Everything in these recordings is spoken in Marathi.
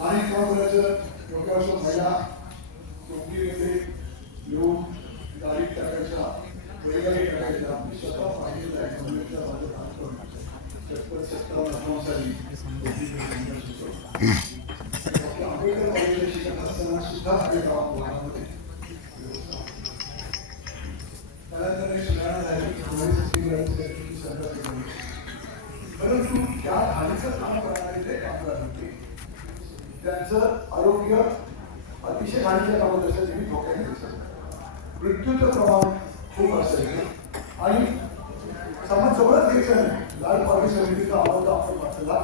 स्थानिक कामगाराचं लोकांचं महिला चौकीमध्ये येऊन तारीख टाकायचा वैगारी टाकायचा मी स्वतः पाहिलेलं आहे. काँग्रेसच्या माझं काम करून सत्तर सत्तावन्न अठ्ठावन्न साली डॉक्टर आंबेडकर कॉलेजला शिकत असताना सुद्धा हे गावात कोकणामध्ये त्यानंतर हे सुधारणा झाली काँग्रेस परंतु त्या खालीचं काम करणारे ते कामगार होते. त्यांचं आरोग्य अतिशय घाणीच्या कामात असायचे मी धोक्याने दिसत मृत्यूचं प्रमाण खूप असेल. आणि समाज जवळच घ्यायचं नाही लाल पाणी समितीचा आवाज आपण वाचला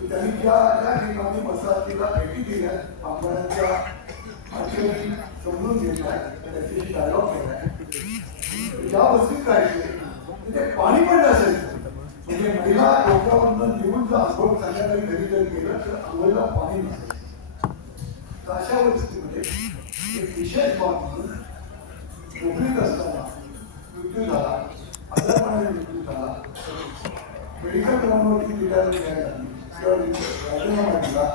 त्यांनी ज्या त्या ठिकाणी मसाजीला भेटी दिल्या. आमदारांच्या अडचणी समजून घेतल्या. त्याच्याशी डायलॉग आहे ज्या वस्तीत राहायचे तिथे पाणी पण नसायचं. म्हणजे महिला डोक्यावरनं निघून जर आंघोळ संध्याकाळी घरी जर गेलं तर आंघोळीला पाणी नसायचं तर अशा परिस्थितीमध्ये एक विशेष बाब म्हणून नोकरीत असताना मृत्यू झाला आजारपणाने मृत्यू झाला. मेडिकल ग्राउंडवरती रिटायर घ्यायला किंवा राजीनामा दिला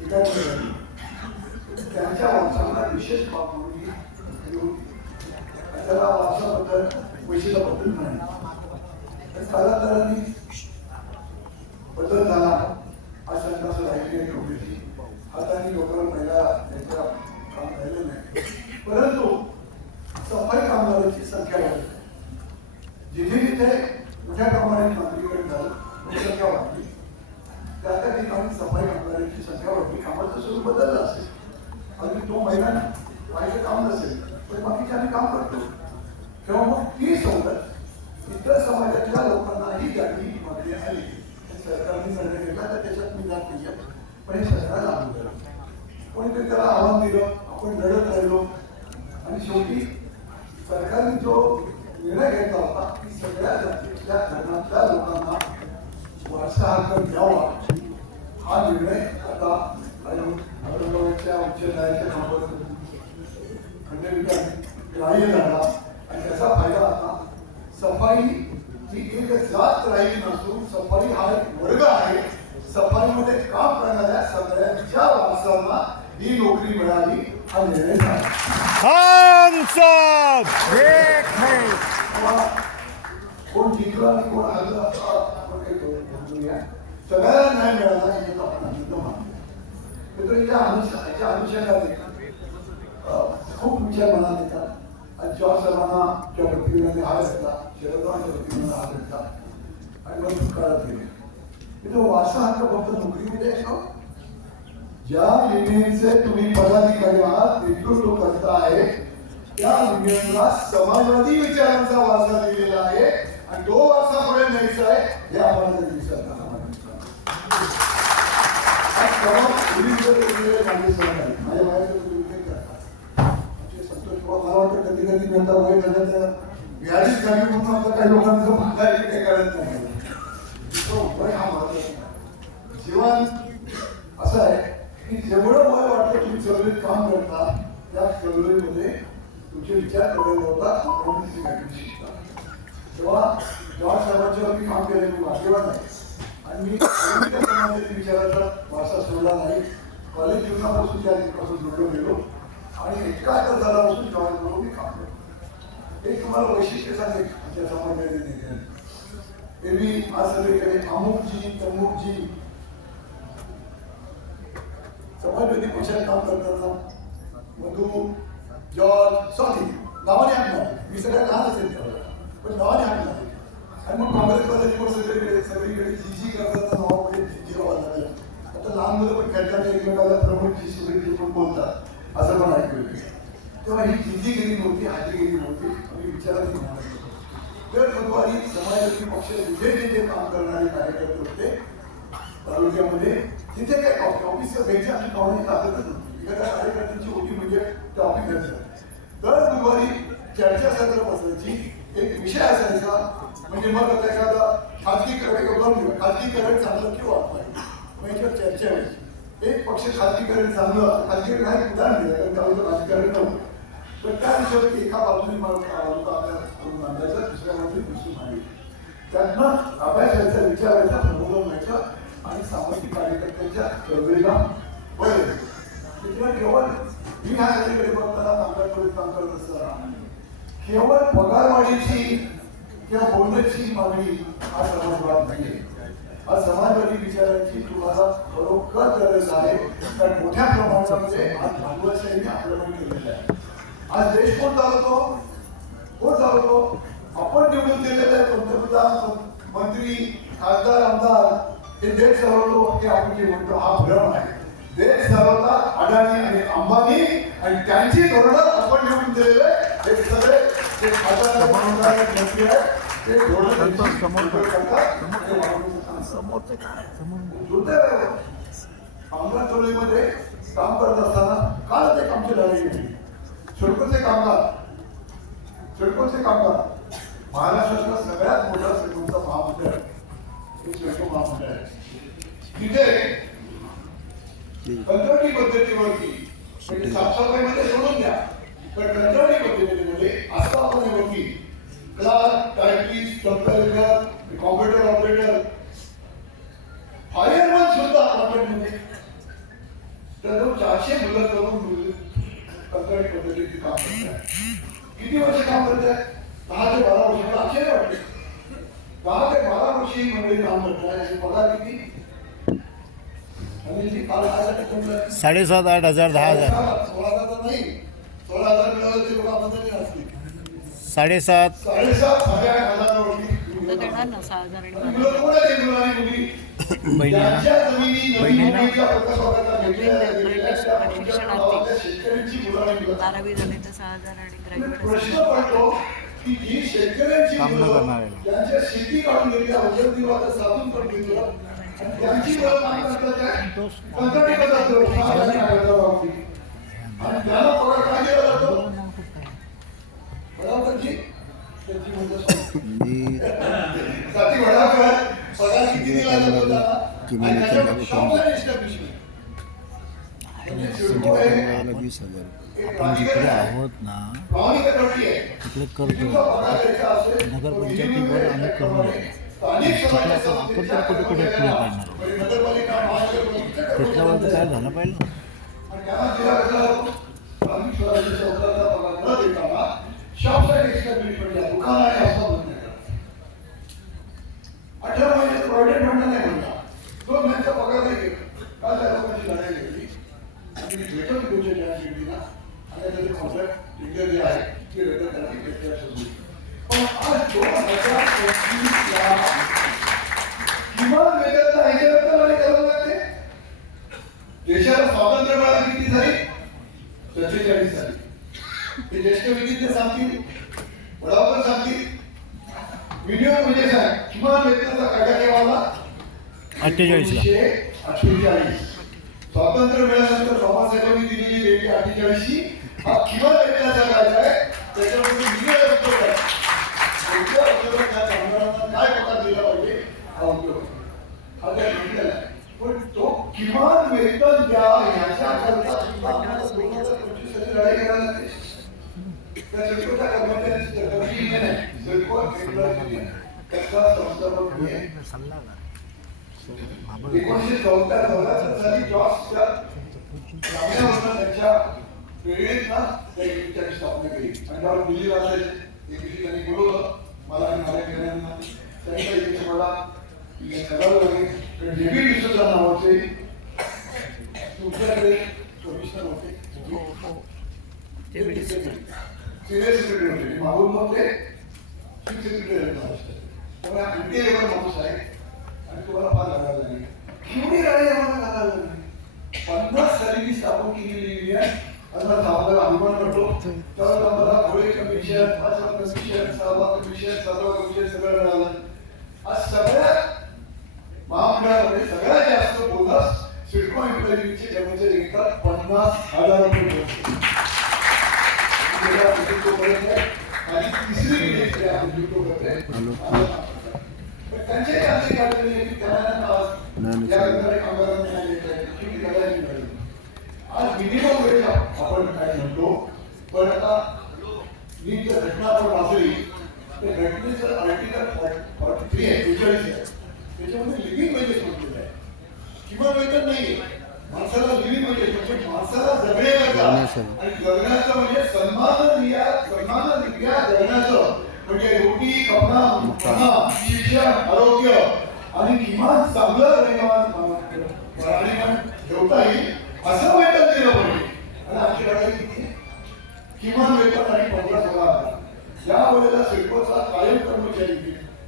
रिटायर झाली त्यांच्या वारसांना विशेष बाब म्हणून त्याला वारसाबद्दल वैशिष्ट्याबद्दल म्हणाले कलाकारांनी बदल झाला. आज शंका सुद्धा आहे नोकरीची हाताने लोकांवर महिला यांच्या काम राहिलं नाही. परंतु सफाई कामगारांची संख्या वाढली. जिथे जिथे मोठ्या प्रमाणात मागणीकडे झालं संख्या वाढली. त्या त्या ठिकाणी सफाई कामगारांची संख्या वाढली. कामाचं स्वरूप बदललं असेल. अगदी तो महिला पाहिजे काम नसेल पण आम्ही काम करतो. तेव्हा मग ती सवलत इतर समाजातल्या लोकांनाही त्यांनी ही मागणी आली सरकारने निर्णय घेतला तर त्याच्यात मी जात नाही पण हे सरकार लागू झालं कोणीतरी त्याला आव्हान दिलं आपण लढत राहिलो आणि शेवटी सरकारने जो निर्णय घेतला होता की सगळ्या जातीतल्या धर्मातल्या लोकांना वारसा हक्क द्यावा हा निर्णय आता औरंगाबादच्या उच्च न्यायालयाच्या नावावर खंडपीठाने ग्राह्य झाला आणि त्याचा फायदा आता सफाई ही एक जात राहिली नसून सफाई हा एक वर्ग आहे सफाईमध्ये काम करणाऱ्या सगळ्यांच्या वारसांना ही नोकरी मिळाली हा निर्णय झाला Hands up! तेव्हा कोण जिंकलं आणि कोण हरलं असं आपण काही करू बोलूया. सगळ्यांना न्याय मिळाला याच्यात आपण आनंद मानतो मित्र या अनुष- खूप विचार मनात येतात. आणि जॉर्ज सर्वांना त्या प्रतिक्रियाने हा घेतला शरदरावांच्या प्रतिक्रियाने हा घेतला आणि मग काळात गेले. म्हणजे मित्र वारसा हक्क फक्त नोकरीमध्ये आहे का? ज्या युनियनचे तुम्ही पदाधिकारी आहात नेतृत्व करता आहे? त्या युनियनला समाजवादी विचारांचा वारसा दिलेला आहे. आणि तो वारसा पुढे न्यायचा आहे हे आम्हाला तरी दिसत नाही. आज समाज विरुद्ध वेगवेगळे मागे सण आहेत. माझ्या वयाचं तुम्ही उल्लेख करता. आमचे संतोष बाबा, मला वाटतं कधी मी आता वय झालं तर व्याधीच झाली म्हणून आता काही लोकांचं माघारी काही करत नाही तो वय हा महत्त्वाचा जीवन असं आहे की जेवढं वय वाटतं तुम्ही चळवळीत काम करता त्या चळवळीमध्ये तुमचे विचार करून होता आणि शिकता तेव्हा जॉर्ज साहेबांच्यावर मी काम केलं मी भाग्यवान नाही आणि मी समाजातील विचाराचा वारसा सोडला नाही. कॉलेज जीवनापासून त्या दिवसापासून जोडलो गेलो. आणि इतका तर झाल्यापासून जॉईन करून मी काम करतो. हे तुम्हाला वैशिष्ट्य सांगेल आमच्या समाजाने नेत्यांनी एरवी आज सगळीकडे अमुकजी तमुकजी समाजवादी पक्षात काम करताना मधू जॉर्ज सॉरी नावाने हात मारली मी सगळ्या लहान असेल त्यावेळेला पण नावाने हात नाही आणि मग काँग्रेसवाल्यांनी पण सगळीकडे सगळीकडे जी जी करताना नावामध्ये जी जी व्हायला लागलं. आता लहान मुलं पण खेळताना एकमेकाला प्रमुख जी सुरेखी पण बोलतात. असं पण ऐकलं तेव्हा ही जिद्दीगिरी नव्हती हाजीगिरी नव्हती आम्ही विचारात तर दुपारी बुधवारी समाजाची पक्ष जिथे जिथे काम करणारे कार्यकर्ते होते तालुक्यामध्ये तिथे काही ऑफिस ऑफिसच्या भेटी आम्ही पाहुणे टाकतच नव्हतो. एखाद्या कार्यकर्त्यांची होती म्हणजे त्या ऑफिस दर बुधवारी चर्चासत्र बसायची एक विषय असायचा म्हणजे मग आता एखादा खाजगीकरण बंद खाजगीकरण चांगलं किंवा वाईट? मग याच्यावर चर्चा व्हायची. एक पक्ष खाजगीकरण चांगलं खाजगीकरण हा एक उदाहरण दिलं कारण त्यावेळेला राजकारण नव्हतं. पण त्या विषयावरती एका बाजूने मला तालुका अभ्यास करून मांडायचा दुसऱ्या बाजूने दुसरी मांडली त्यांना अभ्यासाचा विचारायचा प्रबोधन व्हायचा आणि सामाजिक कार्यकर्त्यांच्या चळवळीला बळ आहे. केवळ मी ह्या सगळीकडे बघताना कामगार काम करत असताना केवळ पगारवाढीची किंवा बोनसची मागणी हा समाजवाद नाही हा समाजवादी विचारांची तुम्हाला खरोखर गरज आहे. कारण मोठ्या प्रमाणामध्ये आज भांडवलशाहीने आक्रमण केलेलं आहे. आज देश कोण चालवतो कोण चालवतो? आपण निवडून दिलेले पंतप्रधान मंत्री खासदार आमदार. हे देश चालवतो हे आपण जे म्हणतो हा भ्रम आहे. देश चालवतात अडाणी आणि अंबानी आणि त्यांची धोरणं आपण निवडून दिलेले हे सगळे खासदार आमदार मंत्री आहेत ते करतात कामगार काम करत असताना काल एक आमची लढाई छोटकोचे कामगार छोटकोचे कामगार महाराष्ट्रातला सगळ्यात मोठा सिडकोचा महामंडळ हे सिडको महामंडळ आहे तिथे कंत्राटी पद्धतीवरती साफसफाईमध्ये सोडून द्या पण कंत्राटी पद्धतीमध्ये आस्थापनेवरती clerk typist comparator computer operator fireman सुद्धा कॉन्ट्रॅक्टमध्ये तर चारशे मुलं करून कंत्राटी पद्धतीचे काम करतात किती वर्ष काम करतात दहा ते बारा वर्ष मला आश्चर्य वाटते दहा ते बारा वर्ष ही मंडळी काम करतात याचे पगार किती आणि साडेसात आठ हजार दहा हजार. सोळा हजार नाही. सोळा हजार मिळालं ते लोक आनंदाने असतील. साडेसात. देणार ना सहा हजार आणि बारावी झाले तर सहा हजार आणि ग्रॅज्युएट सिडको हे वीस हजार आपण जिकडे. आहोत ना. तिकडे करतो नगरपंचायतीवर आम्ही करून आपण- तर कुठे कुठे महानगरपालिका, तिथल्यावर तर काय झालं पाहिजे आणि त्यांना दिला कसा जातो? दुकान आहे बंद अठरा महिन्याचं प्रॉव्हिडंट फंड नाही म्हणता. दोन महिन्याचा पगार नाही काल त्या लोकांची लढाई घेतली. आणि मी भेटतो की आणि त्याचे कॉन्ट्रॅक्ट डिक्लेअर जे आहे ते रद्द करण्याची प्रक्रिया आहे. पण आज दोन हजार पंचवीसला किमान वेतनाचा ह्याच्या करावं लागते देशाला स्वातंत्र्य मिळाला किती झाली सत्तेचाळीस झाली ते ज्येष्ठ विधिज्ञ सांगतील. वडापण सांगतील. मिनिमम म्हणजे काय? किमान वेतनाचा कायदा अठ्ठेचाळीसला. एकोणीसशे अठ्ठेचाळीस. स्वातंत्र्य मिळाल्यानंतर बाबासाहेबांनी दिलेली देवी अठ्ठेचाळीसची. हा किमान वेतनाचा कायदा आहे. त्याच्यामध्ये मिनिमम उद्योग आहे. कोणत्या कामगारांना काय पगार दिला पाहिजे हा उद्योग आहे. हा त्या म्हटलेला आहे. पण तो किमान वेतन द्या पंचवीस साली लढाई करायला लागते हो, हो. त्या सिडकोच्या नाही नाही चौदा साली जॉर्जच्या त्यांच्या वेळेत ना त्या युनिटची स्थापना केली आणि जेव्हा दिल्लीला असायचे एक दिवशी त्यांनी बोलवलं मला आणि माझ्या मित्रांना त्यांच्या इथे मला करावं लागेल कारण डेव्हिड डिसोजा नावाचे तुमच्याकडे कमिशनर होते हो हो सिनियर सेक्रेटरी होते मागून मग ते चीफ सेक्रेटरी झाले त्यामुळे आणखी लेवल माणूस आहे आणि तुम्हाला फार लढायला लागेल केवढी लढाई आम्हाला लढायला पन्नास साली मी स्थापन केलेली आहे आता आम्हाला अभिमान वाटतो तर आम्हाला घोडे कमिशन पाचवा कमिशन सहावा कमिशन सातवा कमिशन सगळं मिळालं आज सगळ्या महामंडळामध्ये सगळ्यात जास्त बोनस सिडको एम्प्लॉईचे कर्मचारी घेतात पन्नास हजार रुपये आणि तिसरी विदेशी करते त्यांचे की त्यांना या प्रकारे कामगारांना मिळाली. आज मिनिमम वेळ आपण काय म्हणतो पण आता मी जर घटना आपण वाचली तर घटनेचं आर्टिकल फॉर्टी थ्री आहे बेचाळीस आहे त्याच्यामध्ये लिव्हिंग वेजेस म्हटलेलं आहे नाहीये माणसाला लिव्हिंग म्हणजे म्हणजे माणसाला जगण्याकरता आणि जगण्याचा म्हणजे सन्मान लिया जगण्याचं म्हणजे रोटी शिक्षण आरोग्य. आणि किमान चांगलं राहणीमान ठेवता येईल असं वेतन दिलं पाहिजे आणि आमच्याकडे किती? किमान वेतन आणि पंधरा सोळा या वेळेला सिडकोचा कायम कर्मचारी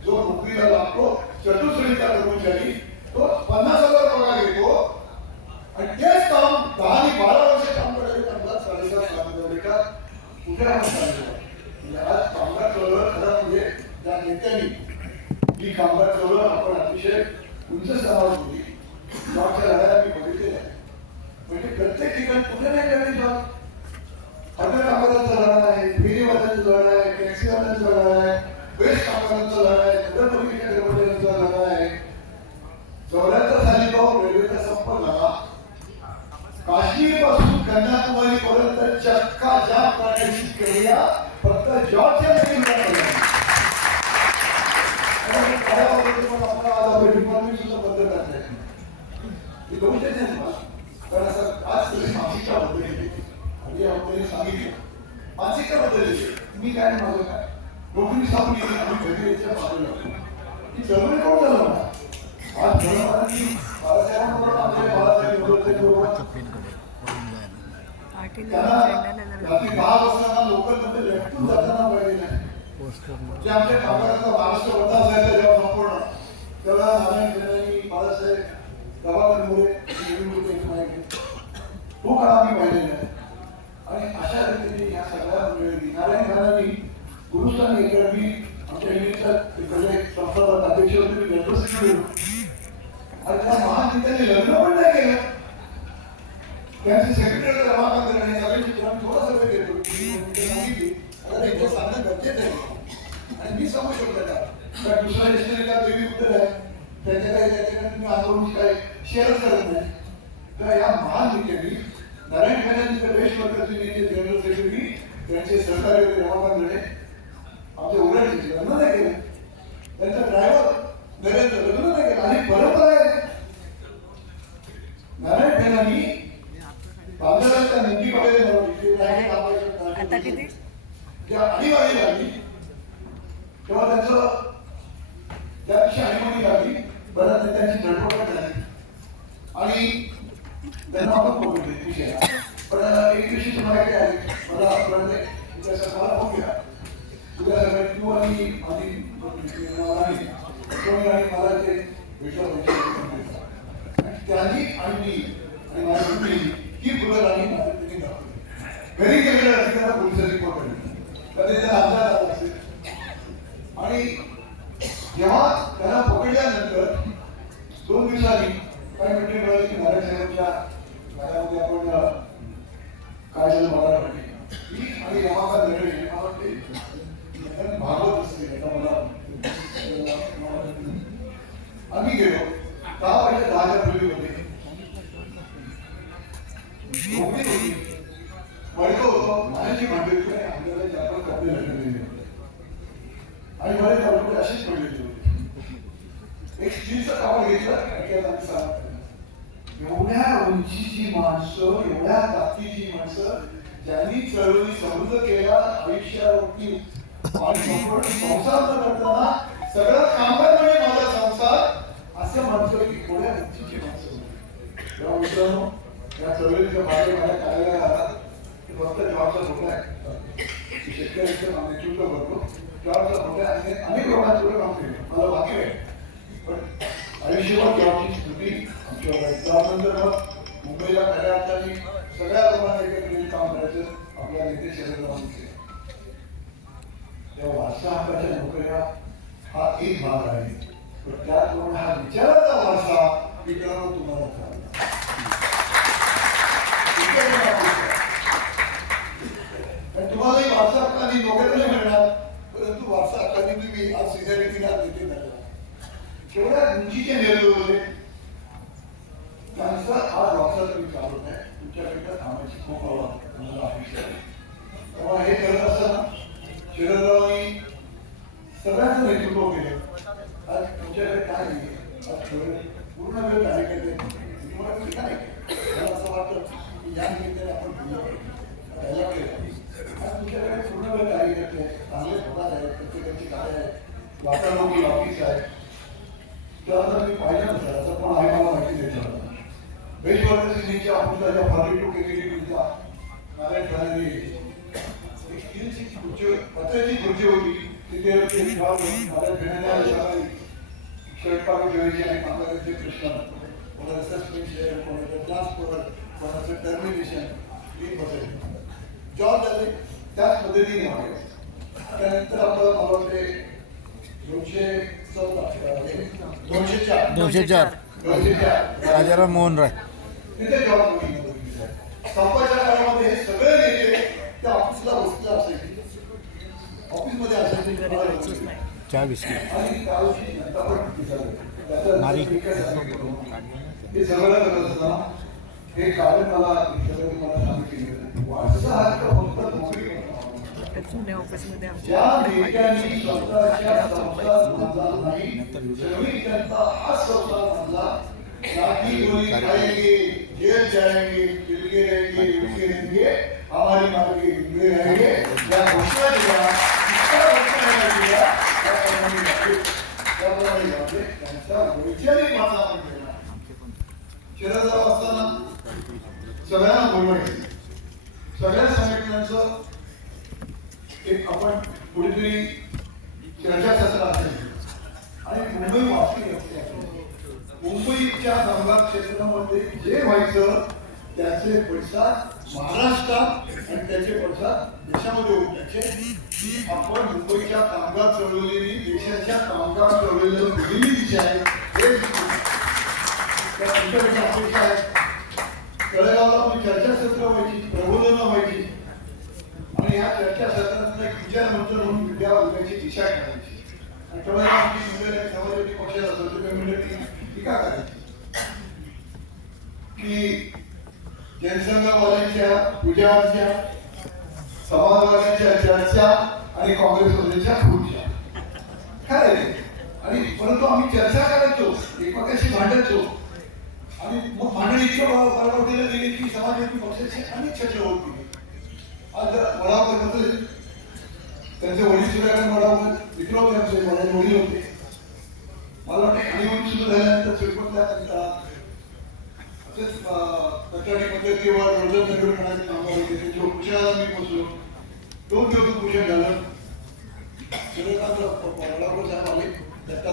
जो नोकरीला लागतो चतुश्रेणीचा कर्मचारी तो पन्नास हजार पगार घेतो आणि तेच काम दहा आणि बारा वर्ष काम करायचे कामगार साडेसात लाख हजार एका कुठे आपण सांगितलं म्हणजे आज कामगार चळवळ खरं म्हणजे त्या नेत्यांनी ही कामगार चळवळ आपण अतिशय उंच स्तरावर होती जॉबच्या लढ्या मी बघितलेल्या आहेत. म्हणजे प्रत्येक ठिकाणी कुठे नाही काही जॉब हॉटेल कामगारांचा लढा आहे फेरीवाल्यांचा लढा आहे टॅक्सीवाल्यांचा लढा आहे वेस्ट कामगारांचा लढा आहे नगरपालिकेच्या कर्मचाऱ्यांचा लढा आहे चौऱ्याहत्तर साली तो रेल्वेचा संप झाला काश्मीरपासून कन्याकुमारी पर्यंत चक्का जाम करण्याची क्रिया फक्त जॉबच्या देखील सुद्धा बंद करताय हे दोनशे नाही मला. कारण असं आज तरी मासिकता बदलली आणि आपण सांगितलं मासिकता बदलली मी काय आणि माझं काय नोकरी सापडली आम्ही घरी यायच्या मागे लागलो ही चळवळ कोण झालं मला आज जनमानांनी बाळासाहेबांबरोबर आमचे बाळासाहेब विरोधक बरोबर पाटील त्यांना झेंड्याला रात्री दहा वाजता लोकलमध्ये लेफ्टून जाताना पाहिजे नाही जे आमच्या कामगारांचा महाराष्ट्र बंद असायचा जेव्हा संपूर्ण तेव्हा नारायण सेनानी बाळासाहेब दवाखाने मुळे तो काळ आम्ही पाहिलेला आहे आणि अशा रीतीने या सगळ्या वेळी नारायण खानांनी गुरुस्थान अकॅडमी आमच्या इंग्लिशचा इकडे संस्थापक अध्यक्ष होते मी नेतृत्व आणि त्या महान नेत्यांनी लग्न पण नाही केलं त्यांचे सेक्रेटरी रमाकांत राणे सगळ्यांची आम्ही थोडा घेतो आता त्यांचं सांगणं गरजेचं आहे. आणि मी सांगू शकतो का? दुसऱ्या देशाला देवी उत्तर आहे त्याच्या काही त्याच्याकडे तुम्ही आंदोलन काय शेअरच करत नाही. तर या महान नेत्यांनी नारायण खानांचे बेस्ट वर्करचे नेते जनरल सेक्रेटरी त्यांचे सहकारी होते रमाकांत राणे आमचे उघडचे लग्न नाही केलं. त्यांचा ड्रायव्हर नरेंद्र लग्न नाही केलं. आणि परंपरा आहे. नारायण खानांनी बांधवांच्या नाही कापायचं. आता किती? जेव्हा आणीबाणी लागली तेव्हा त्यांचं त्या दिवशी आणीबाणी लागली बऱ्याच नेत्यांची धडपड झाली. आणि त्यांना आपण बघितले विषयाला पण एक दिवशी तुम्हाला काय आहे? मला कळले उद्या सकाळला केला उद्या सकाळी तू आणि आणि आणि कोणी आणि मला ते विश्वास त्यांनी आणली आणि माझी मुलगी ही फुलं राणी माझ्या तिने दाखवली घरी गेलेल्या अधिकाऱ्या पोलिसांनी पकडली तर ते त्याला अपघात आला असेल आणि जेव्हा त्याला पकडल्यानंतर दोन दिवसांनी काय म्हटले मिळाले की नारायण साहेबांच्या कार्यामध्ये आपण अं, काय झालं मला वाटते मी आणि रमाकांत दगडे मला भागवत आम्ही गेलो. दहा वाजता दहाच्या पूर्वी चार कपडे लागलेले होते. आणि कपडे अशीच पडलेली होती. एक कापड घेतलं एवढ्या उंचीची माणसं एवढ्या ताकदीची माणसं ज्यांनी चळवळी समृद्ध केला आयुष्यावरती आणि संसार करताना सगळं कामगार माझा संसार असं माणसं की थोड्या इच्छेची माणसं होती. या मित्रांनो या चळवळीच्या मागे माझ्या कार्यालयात आला फक्त जॉबचा धोका आहे. शेतकऱ्यांचं काम नेतृत्व करतो जॉबचा धोका आहे. आणि अनेक लोकांसोबत काम केलं. मला बाकी आहे. पण आयुष्यभर जॉबची स्थिती आमच्यावर आहे त्यानंतर मग मुंबईला खऱ्या अर्थाने सगळ्या लोकांना एकत्र येऊन काम करायचं आपल्या नेते शरद त्या वारसा हक्काच्या नोकऱ्या हा एक भाग आहे. पण हा विचाराचा वारसा मित्रांनो तुम्हाला चालला आणि तुम्हालाही वारसा हक्काने नोकऱ्या नाही मिळणार? परंतु वारसा हक्काने तुम्ही आज सिनियरिटीला नेते झाला केवढ्या उंचीचे निर्णय होते त्यांचा आज वारसा तुम्ही चालवत आहे तुमच्याकडे कामाची खूप आवड तुम्हाला अपेक्षा आहे तेव्हा हे करत असताना शरदरावांनी सगळ्यांचं नेतृत्व केलं. तुमच्याकडे काय नाही पूर्ण वेळ कार्यकर्ते तुम्हाला का नाही मला असं वाटतं की या निमित्ताने आपण बोललं पाहिजे. आज तुमच्याकडे पूर्ण वेळ कार्यकर्ते आहेत चांगले पगार आहेत प्रत्येकाची काय आहे वातावरणी ऑफिस आहे मी पाहिलं ना असं पण आहे मला माहिती त्याच्यावर बेशवर्गसिंगच्या ऑफिसला टू केलेली नारायण ठाणे स्टीलची खुर्ची पत्र्याची खुर्ची होती तिथे कामगारांचे प्रश्न कोणाचं सस्पेन्शन कोणाचं ट्रान्सफर कोणाचं टर्मिनेशन हे बसायचे जॉब झाले त्याच पद्धतीने त्यानंतर आपलं मला वाटते दोनशे चौदा दोनशे चार दोनशे चार दोनशे चार राजाराम मोहन राय तिथे जॉब आहे. संपाच्या काळामध्ये हे सगळे नेते त्या ऑफिसला बसले असायचे ऑफिसमध्ये असायचे चहा बिस्किट नारी. हे हे. जुन्या ऑफिसमध्ये आमच्या जेल दिल्ली रहेंगे हमारी मार्गे रहेंगे या घोषणा इतका असताना सगळ्यांना सगळ्या संघटनांचं एक आपण कुठेतरी चर्चासत्र असेल आणि मुंबई वाचली असते मुंबईच्या कामगार क्षेत्रामध्ये जे व्हायचं त्याचे पडसाद महाराष्ट्रात आणि त्याचे पडसाद देशामध्ये उठायचे आपण मुंबईच्या कामगार चळवळीने देशाच्या कामगार चळवळीला दिलेली दिशा आहे. हे दिसतं. अपेक्षा आहे. तळेगावला आपली चर्चासत्र व्हायची प्रबोधनं व्हायची. आणि ह्या चर्चासत्रातला एक विचार मंच म्हणून विद्या वर्गाची दिशा ठरवायची आणि तेव्हा आमची मुलं समाजवादी पक्षाला असेल तर काही टीका करायची. की जनसंघवाल्यांच्या पूजाच्या समाजवाद्यांच्या चर्चा आणि काँग्रेसवाल्यांच्या खुर्च्या. काय आहे. आणि परंतु आम्ही चर्चा करायचो एकमेकांशी भांडायचो आणि मग भांडण इतक्या बरोबर गेले की समाजवादी पक्षाची अनेक चर्चा होत गेली. आज वडावर त्यांचे वडील सुद्धा काय वडावर विक्रम त्यांचे वडील वडील होते. मला वाटतं आणि वडील सुद्धा झाल्यानंतर चिरपतल्या त्यांचा असेच कचराटी पद्धतीवर रोजगार नगर करण्याचे कामगार होते त्यांच्या मी दोन दिवस झालं. साहेब आले. दत्ता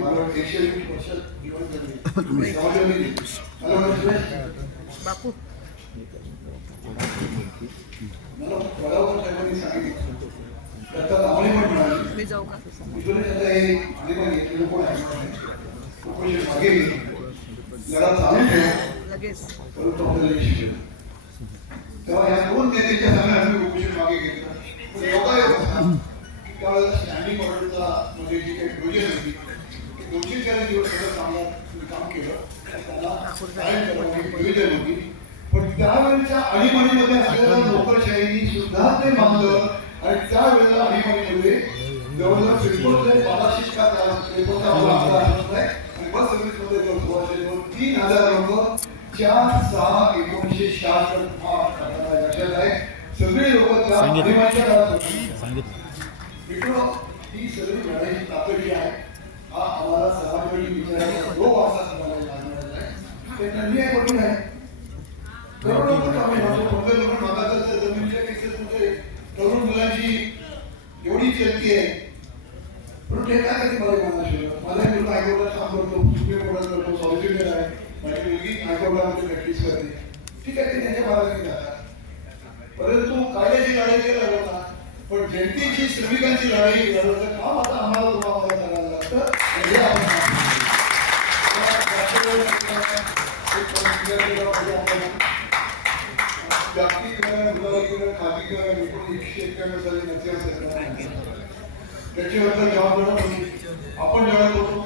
मला एकशे वीस वर्ष जीवन जगले. समाजवादी मला बापू. साहेबांनी सांगितलं. दत्ता तांबे पण म्हणाले मी जाऊ का? हे कोण आहे? मागे घे. चालू परंतु आपल्याला यश तेव्हा या दोन नेत्याच्या सगळ्या आम्ही उपोषण मागे घेतलं. योगायोग असा की त्यावेळेला स्टँडिंग ऑर्डरचा मध्ये जी काही प्रोजेक्ट होती दोनशे दिवस सगळं काम केलं त्याला निवेदन म्हणजे होती. पण त्यावेळेच्या असलेल्या सुद्धा ते मानलं आणि त्यावेळेला आणीबाणीमध्ये जवळजवळ पेट्रोलचे बाराशे का त्याला नाही आणि बस तीन हजार लोक चार सहा एकोणीसशे शहात्तर. लक्षात आहे. सगळे लोक त्या काळात होती. मित्र ही सगळी लढाईची तातडी आहे. हा आम्हाला समाजवादी विचाराचा जो वारसा समाजाला लागलेला आहे. ते आहे करोडो लोक आम्ही म्हणतो, लोक मागासच्या जमिनीच्या केसेसमध्ये तरुण मुलांची एवढी चलती आहे. परंतु ते काय करते मला मला शिकवलं? मला मुलगा काम करतो सुप्रीम करतो आहे. माझी मुलगी हायकोर्टामध्ये प्रॅक्टिस करते. ठीक आहे ते त्यांच्या मार्गाने जातात. परंतु कायद्याची लढाई ते लढवतात. पण जनतेची श्रमिकांची लढाई लढवण्याचं काम आता आम्हाला तुम्हाला करायला लागतं आपण जागतिक खाजगी एकशे एक्क्याण्णव साली नक्षल सरकार त्याच्याबद्दल जबाबदार होती आपण लढत होतो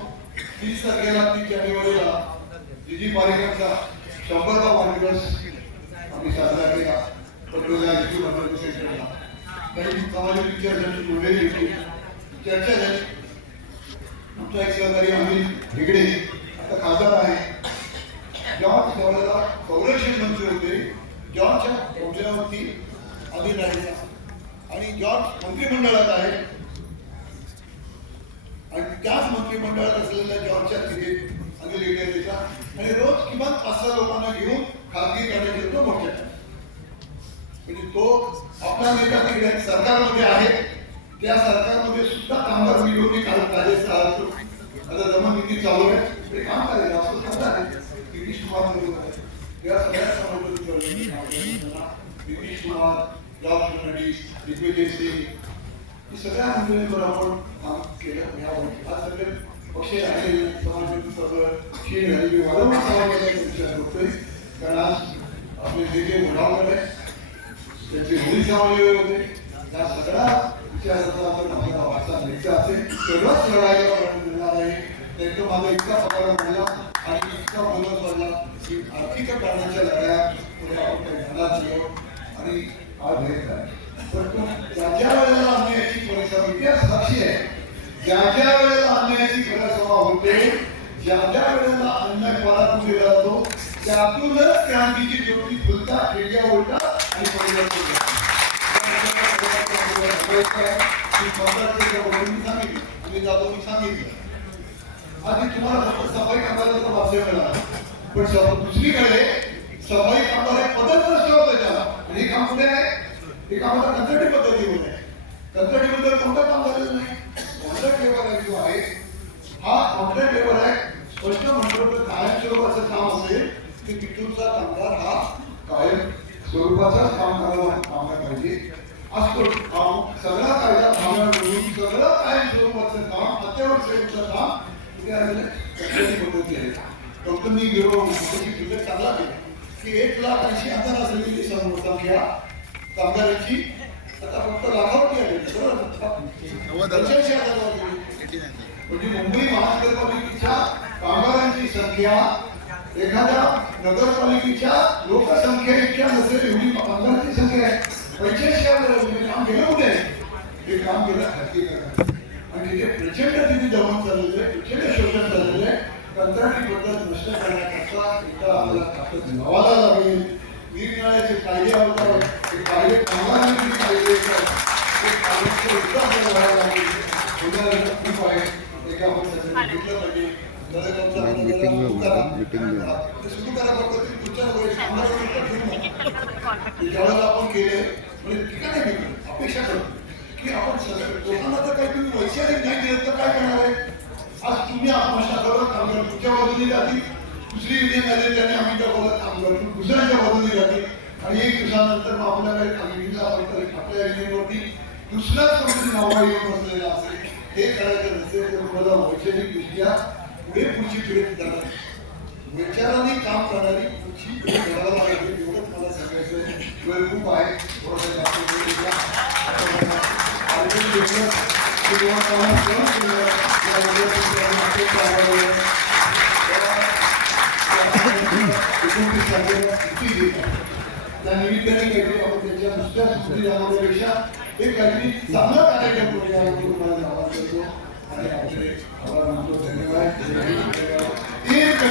तीस तारखेला तीस जानेवारीला दिदी पारेकरचा शंभरचा वाढदिवस आम्ही साजरा केला. पटोला हिंदू मतदार सेंटरला काही सामाजिक चर्चाची जोडलेली होती चर्चा झाली आमचा एक सहकारी आम्ही हेगडे आता खासदार आहे. जॉन त्यावेळेला संरक्षण मंत्री होते. जॉनच्या योजनावरती आम्ही राहिला. आणि जॉर्ज मंत्रिमंडळात आहे. त्याच मंत्रिमंडळात असलेल्या जॉर्जच्या तिथे आम्ही लिडर आणि रोज किमान पाच सहा लोकांना घेऊन खाजगी करण्यात तो मोठ्या म्हणजे तो आपला नेता तिकडे सरकारमध्ये आहे. त्या सरकारमध्ये सुद्धा कामगार विरोधी काल कार्यस्थ राहतो आता जमा निधी चालू आहे ते काम करायचं असं करतात नितीश कुमार या सगळ्या समाजवादी नितीश कुमार जॉर्ज फर्नांडिस दिग्विजय सिंग सगळ्या मंत्र्यांवर आपण काम केलं. या वर्षी आज सगळे पक्ष आहे समाज सगळं क्षीण झालेली वारंवार समाजाचा विचार करतोय. कारण आज आपले जे जे मुलावर आहे त्यांचे मुली समावेश होते त्या सगळ्या विचाराचा आपण आपल्याला वाचा घ्यायचा असेल. तेवढंच लढायला मिळणार आहे. त्यांचं माझा इतका पगार वाढला आणि इतका बोनस वाढला की आर्थिक कारणाच्या लढाया पुढे आपण काही जाणार आणि आज घेत आहे. पण ज्या ज्या वेळेला अन्यायाची परिसर इतिहास साक्षी आहे. ज्या ज्या वेळेला अन्यायाची परिसभा होते ज्या ज्या वेळेला अन्याय पराभूत केला जातो त्यातूनच क्रांतीची ज्योती फुलता खेळ्या उलटा आणि परिवर्तन सांगितलं जातो मी आधी तुम्हाला फक्त सफाई कामगाराचा वाचय मिळाला. पण स- दुसरीकडे सफाई कामगार हे पदच नसतं होतं त्याला. आणि हे काम कुठे आहे? हे काम आता कंत्राटी पद्धतीमध्ये आहे. कंत्राटी बद्दल कोणतं काम झालेलं नाही. आणि तिथे प्रचंड तिथे दमन चाललेलं आहे प्रचंड शोषण चाललेलं आहे. कंत्राटी पद्धत नष्ट करण्याकरता एकदा ताकद लावायला लागेल निरनिराळ्याचे कायदे आवडतात ते कायदे कामगारांनी जे कायदे येतात ते एकदा आपल्याला व्हायला लागेल उदाहरण खूप आहे. एका आपण सगळ्यांनी घेतलं पाहिजे. सुरू करा. फक्त आपण केले म्हणजे ठिकाणी अपेक्षा करतो. की आपण सगळं लोकांना तर काही तुम्ही वैचारिक नाही दिलं तर काय करणार आहे आज तुम्ही आत्महत्या करत कामगार तुमच्या बाजूने जातील दुसरी युनियन आले त्याने आम्ही त्या बोलत कामगार दुसऱ्यांच्या बाजूने जातील आणि एक दिवसानंतर मग आपल्याकडे आपल्या युनियनवरती दुसऱ्याच कोणतरी नावा येऊन बसलेला असेल हे करायचं नसेल तर तुम्हाला वैचारिक पुढे पुढची पिढी करणार विचाराने काम करणारी पुढची पिढी घडायला एवढंच मला सांगायचं खूप आहे निमित्ताने काहीतरी आपण त्यांच्या नुसत्या सुट्टी जाण्यापेक्षा एक काहीतरी चांगला कार्यक्रम करूया तुम्हाला आवाज करतो आणि आपले आभार मानतो धन्यवाद एक